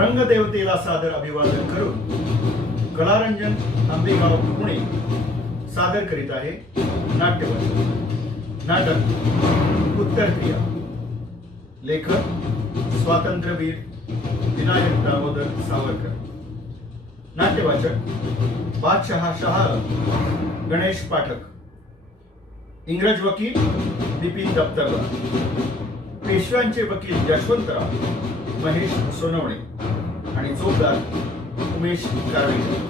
रंगदेवतेला सादर अभिवादन करून कलारंजन आंबेगाव पुणे सादर करीत आहे नाट्यवाचक नाटक उत्तर क्रिया. लेखक स्वातंत्र्यवीर विनायक दामोदर सावरकर. नाट्यवाचक बादशाह शाह गणेश पाठक. इंग्रज वकील बिपिन दप्तरदार. पेशव्यांचे वकील यशवंतराव महेश सोनवणे आणि चौकदार उमेश कारवेकर.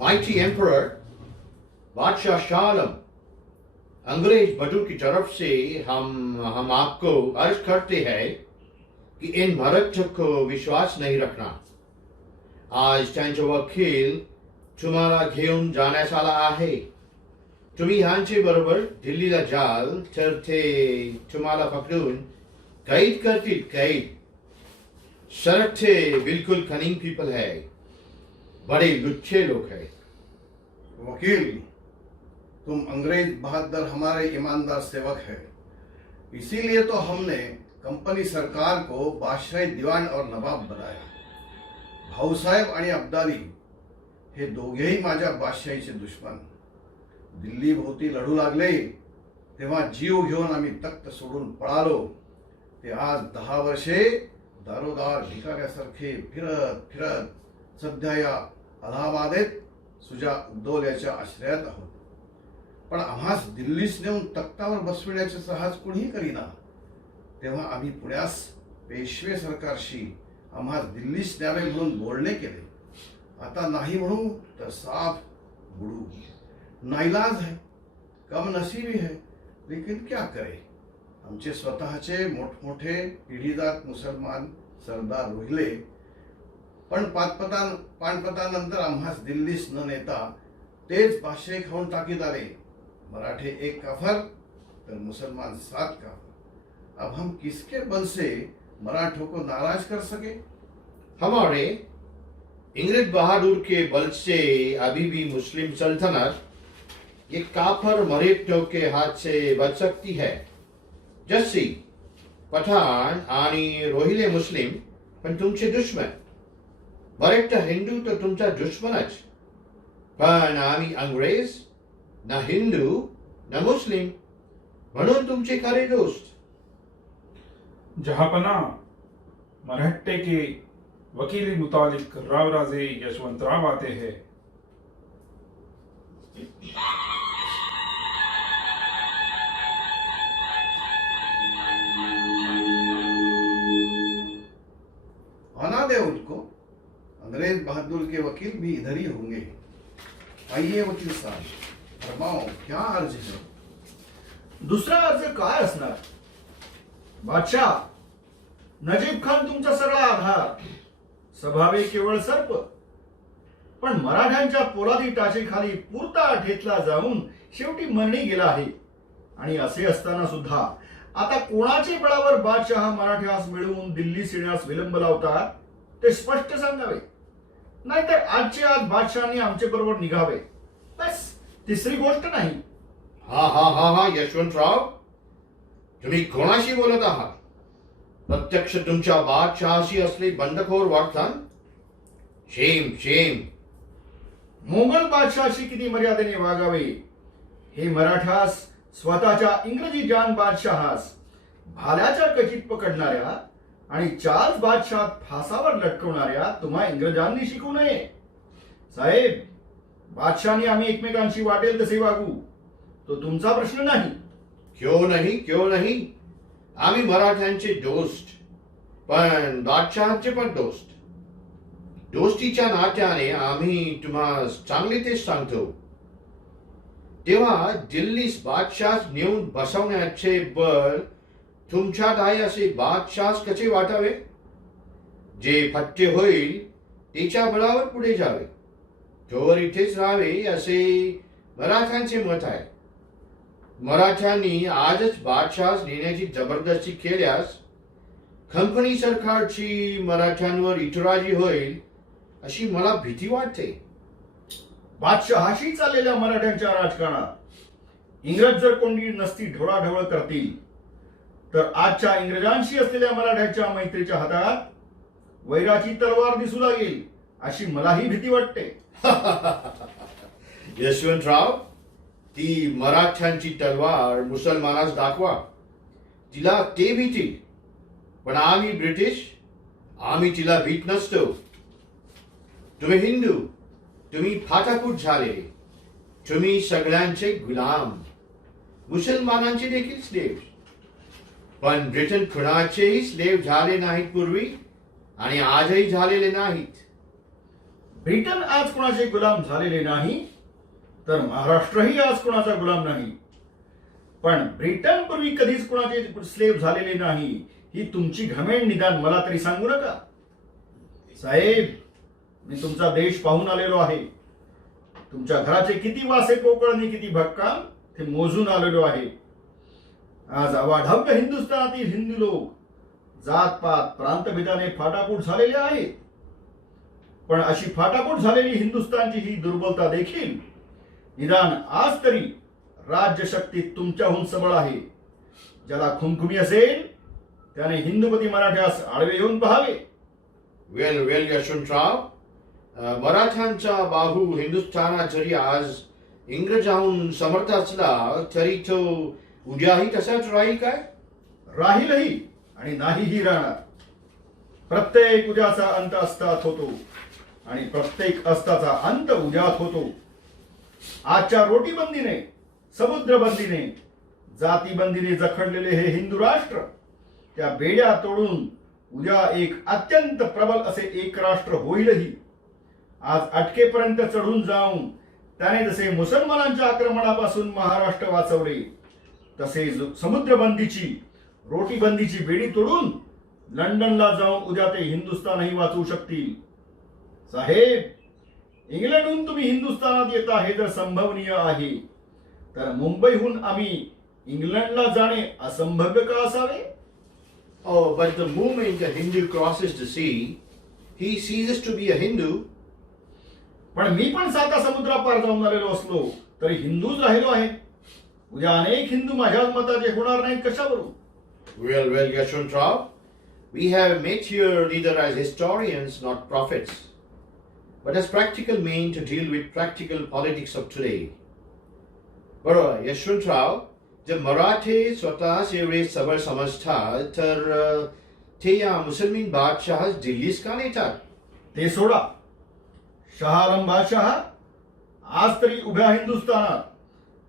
Mighty Emperor बादशाह शाह आलम, अंग्रेज बटू की तरफ से हम आपको अर्ज करते हैं कि इन मराठों को विश्वास नहीं रखना. आज त्यांचा वकील तुम्हाला घेऊन जाण्यास आला आहे. तुम्ही यांचे बरोबर दिल्लीला जाल तर ते तुम्हाला पकडून कैद करतील. कैद. सर थे बिल्कुल कनिंग पीपल है, बड़े लुच्चे लोग हैं. वकील, तुम अंग्रेज बहादुर हमारे ईमानदार सेवक है, इसीलिए तो हमने कंपनी सरकार को बादशाही दिवाण और नवाब बनाया. भाऊसाहेब आणि अब्दाली हे दोघेही माझ्या बादशाहीचे दुश्मन. दिल्ली भोवती लढू लागले तेव्हा जीव घेऊन आम्ही तख्त सोडून पळालो. ते आज 10 वर्षे दारोदार भिकाऱ्यासारखे फिरत फिरत सध्या या अलाहाबादेत सुजा उद्दौल्याच्या आश्रयात आहोत. पण आम्हास दिल्लीस नेऊन तख्तावर बसविण्याचे साहस कुणीही करीना. तेव्हा आम्ही पुण्यास पेशवे सरकारशी आम्हास दिल्लीस न्यावे म्हणून बोलणे केले. आता नाही म्हणू तर साफ बुडू. नाईलाज है, कम नसीबी है, लेकिन क्या करे. आमचे स्वतःचे मोठमोठे पिढीदार मुसलमान सरदार रोहिले, पण पानपतानंतर आम्हास दिल्लीस न नेता तेच बादशाही खाऊन टाकीत आले. मराठे 1 काफर तर मुसलमान 7 काफर. अब हम किसके बल से मराठों को नाराज कर सके. हमारे इंग्रज बहादुर के बल से अभी भी मुस्लिम सल्तनत ये काफर मराठों के हाथ से बच सकती है. जस्सी पठाण आणि रोहिले मुस्लिम पण तुमचे दुश्मन. मराठा हिंदू तर तुमचा दुश्मनच. पण आम्ही अंग्रेज ना हिंदू ना मुस्लिम, म्हणून तुमचे खरे दोस्त. जहापना, मराठे के वकीली मुतालिक राव राजे यशवंतराव आते हैं. आना दे उनको. अंग्रेज बहादुर के वकील भी इधर ही होंगे. आइए वकील साहब, फरमाओ क्या अर्ज है. दुसरा अर्ज काय असणार. बादशाह, नजीब खान तुमचा सगळा आधार. स्वभावे केवळ सर्प, पण मराठ्यांच्या पोलादी टाचेखाली पुरता ठेचला जाऊन शेवटी मरणी गेला आहे. आणि असे असताना सुद्धा आता कोणाचे बळावर बादशाह मराठ्यास मिळवून दिल्लीस येण्यास विलंब लावतात ते स्पष्ट सांगावे, नाहीतर आजचे आज बादशाहांनी आमचे बरोबर निघावे. बस, तिसरी गोष्ट नाही. हा यशवंतराव, तुम्ही कोणाशी बोलत आहात. प्रत्यक्ष तुमच्या बादशहाशी असले बंडखोर वाटतात. शेम शेम. मोगल बादशाहाशी किती मर्यादेने वागावे हे मराठास स्वतःच्या इंग्रजी जान बादशहास भाल्याच्या कचित पकडणाऱ्या आणि चार्ल्स बादशाह फासावर लटकवणाऱ्या तुम्हा इंग्रजांनी शिकू नये. साहेब, बादशाहांनी आम्ही एकमेकांशी वाटेल तसे वागू, तो तुमचा प्रश्न नाही. क्यों नहीं, आम्ही मराठ्यांचे दोस्त, पण बादशहाचे पण दोस्त. दोस्तीच्या नात्याने आम्ही तुम्हाला चांगले तेच सांगतो. तेव्हा दिल्लीस बादशाह नेऊन बसवण्याचे बळ तुमच्यात आहे असे बादशाह कसे वाटावे. जे फट्टे होईल त्याच्या बळावर पुढे जावे, तोवर इथेच राहावे असे मराठ्यांचे मत आहे. मराठ्यांनी आजच बादशाह नेण्याची जबरदस्ती केल्यास कंपनी सरकारची मराठ्यांवर इतराजी होईल अशी मला भीती वाटते. बादशहाशी चाललेल्या मराठ्यांच्या राजकारणात इंग्रज जर कोणी नसती ढवळाढवळ करतील तर आजच्या इंग्रजांशी असलेल्या मराठ्यांच्या मैत्रीच्या हातात वैराची तलवार दिसू लागेल अशी मलाही भीती वाटते. यशवंतराव, ती मराठ्यांची तलवार मुसलमानास दाखवा, तिला ते भीतील. पण आम्ही ब्रिटिश, आम्ही तिला भीत नसतो. तुम्ही हिंदू, तुम्ही फाटाफूट झाले, तुम्ही सगळ्यांचे गुलाम, मुसलमानांचे देखील स्लेव. पण ब्रिटन कुणाचेही स्लेव झाले नाहीत पूर्वी आणि आजही झालेले नाहीत. ब्रिटन आज कोणाचे गुलाम झालेले नाही तर महाराष्ट्रही आज कोणाचा गुलाम नाही. पण ब्रिटन पूर्वी कधीच कोणाचे स्लेव झालेले नाही ही तुमची घमेंड निदान मला तरी सांगू नका. साहेब, मी तुमचा देश पाहून आलेलो आहे. तुमच्या घराचे किती वासे पोकळ आणि किती भक्काम ते मोजून आलेलो आहे. आज अवाढव्य हिंदुस्थानातील हिंदू लोक जातपात प्रांतभेदाने फाटाफूट झालेले आहेत. पण अशी फाटाफूट झालेली हिंदुस्थानची ही दुर्बलता देखील निदान आज तरी राज्यशक्ती तुमच्याहून सबळ आहे. ज्याला खुमखुमी असेल त्याने हिंदुपती मराठ्यास आडवे येऊन पहावे. वेल वेल यशवंतराव, मराठ्यांचा बाहू हिंदुस्थानात जरी आज इंग्रजाहून समर्थ असला तरी तो उद्याही तसाच राहील काय? राहीलही आणि नाहीही राहणार. प्रत्येक उद्याचा अंत अस्तात होतो आणि प्रत्येक अस्ताचा अंत उद्यात होतो. आजच्या रोटीबंदीने, समुद्रबंदीने, जातीबंदीने जखडलेले हे हिंदू राष्ट्र त्या बेड्या तोडून उद्या एक अत्यंत प्रबल असे एक राष्ट्र होईलही. आज अटकेपर्यंत चढून जाऊन त्याने जसे मुसलमानांच्या आक्रमणापासून महाराष्ट्र वाचवले तसे समुद्रबंदीची, रोटीबंदीची बेडी तोडून लंडनला जाऊन उद्या ते हिंदुस्थानही वाचवू शकतील. साहेब, इंग्लंडहून तुम्ही हिंदुस्थानात येता हे जर संभवनीय आहे तर मुंबईहून आम्ही इंग्लंडला जाणे असंभव्य का असावे? Oh, but the moment a Hindu crosses the sea, he ceases to be a Hindu. पण मी पण साता समुद्रापार जाऊन आलेलो असलो तरी हिंदूच राहिलो आहे. उद्या अनेक हिंदू माझ्याच मताचे होणार नाहीत कशावरून? Well, well, Yashwantrao, we have met here neither as historians not prophets, but as practical men to deal with practical politics of today. बरोबर यशवंतराव, जर मराठे स्वतःच एवढे सबळ समजतात तर ते या मुसलमान बादशाह दिल्लीस का नेतात? ते सोडा. शहा आलम बादशाह आज तरी उभ्या हिंदुस्थानात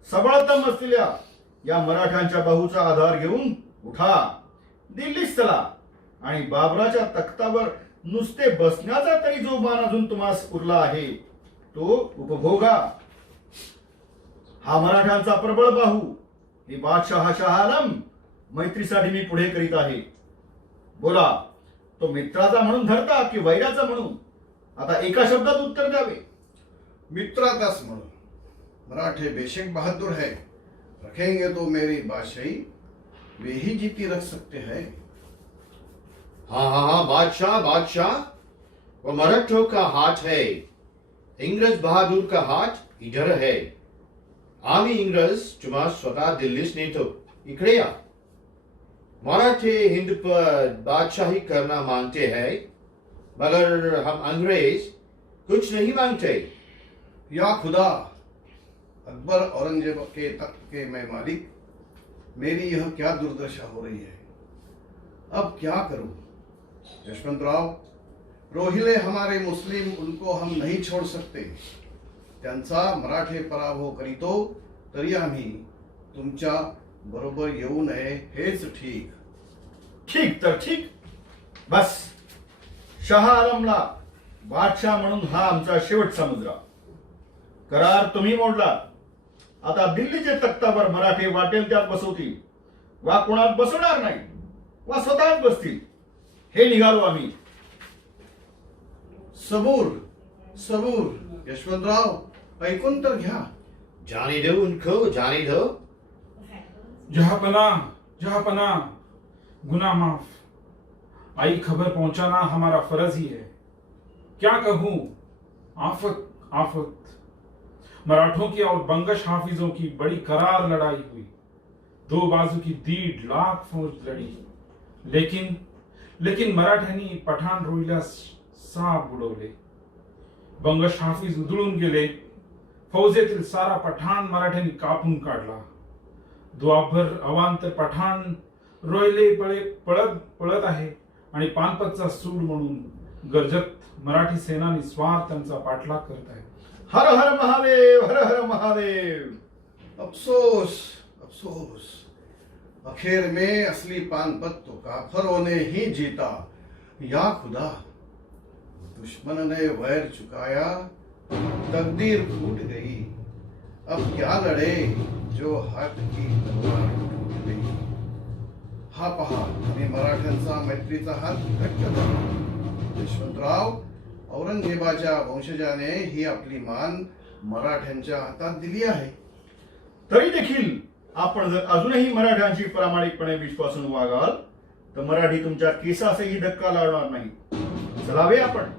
सबळतम असलेल्या या मराठ्यांच्या बाहूचा आधार घेऊन उठा, दिल्लीस चला आणि बाबराच्या तख्तावर नुसते बसण्याचा तरी जो मान अजून तुम्हास उरला आहे तो उपभोगा. हा मराठ्यांचा प्रबळ बाहू, हे बादशाह शाह आलम मैत्रीसाठी मी पुढे करीत आहे. बोला, तो मित्राचा म्हणून धरता की वैराचा म्हणून? आता एका शब्दात उत्तर द्यावे. मित्रादास म्हणून. मराठे बेशक बहादुर है, रखेंगे तो मेरी बादशाही वे ही जीती रख सकते हैं. हाँ हाँ हाँ, बादशाह बादशाह, वो मराठों का हाथ है, इंग्रज बहादुर का हाथ इधर है. आम्ही इंग्रज तुम्हा स्वतः दिल्लीस नेतो, इकडे या. मराठे हिंद पर बादशाही करना मानते हैं, मगर हम अंग्रेज कुछ नहीं मांगते. या खुदा, अकबर औरंगजेब के तख्त के मैं मालिक, मेरी यह क्या दुर्दशा हो रही है. अब क्या करूं? यशवंतराव, रोहिले हमारे मुस्लिम, उनको हम नहीं छोड़ सकते. त्यांचा मराठे पराभव करीतो तरी आम्ही तुमच्या बरोबर येऊ नये हेच ठीक. ठीक तर ठीक. बस, शहा आलमला बादशाह म्हणून हा आमचा शेवटचा मुद्रा. करार तुम्ही मोडला. आता दिल्लीच्या तख्तावर मराठे वाटेल त्यात बसवतील, वा कोणात बसवणार नाही, वा स्वतःच बसतील. हे निघालो आम्ही. सबूर सबूर. यशवंतराव, ऐकून तर घ्या. जाने दो उनको, जाने दो. जहापना जहापना, गुनाह माफ. आई खबर पहुंचाना हमारा फर्ज ही है. क्या कहूं, आफत आफत. मराठों की और बंगश हाफिजों की बड़ी करार लड़ाई हुई। दो बाजू की 1.5 लाख फौज लड़ी, लेकिन मराठ्यांनी पठाण रोहिल्यास साप बुडवले। बंगश हाफिज उधळून गेले। फौजेतील सारा पठाण मराठ्यांनी कापून काढला। दुआभर अवांतर पठाण रोहिले पळत आहे आणि पानपतचा सूड म्हणून गरजत मराठी सेनानी स्वार्थांचा पाठलाग करत आहे। हर हर महादेव, हर हर महादेव। अफसोस अफसोस, आखिर में असली पानपत तो काफरों ने ही जीता। या खुदा, दुश्मन ने वैर चुकाया, तकदीर फूट गई। अब क्या लड़े जो हाथ की तलवार टूट गई। हा पहा, मी मराठ्यांचा मैत्रीचा हात घट्ट धरला। यशवंतराव, औरंगजेबाच्या वंशजाने ही आपली मान मराठ्यांच्या हातात दिली आहे। तरी देखील आपण जर अजूनही मराठ्यांशी प्रामाणिकपणे विश्वासून वागाल तर मराठी तुमच्या केसासही धक्का लावणार नाही। चलावे आपण।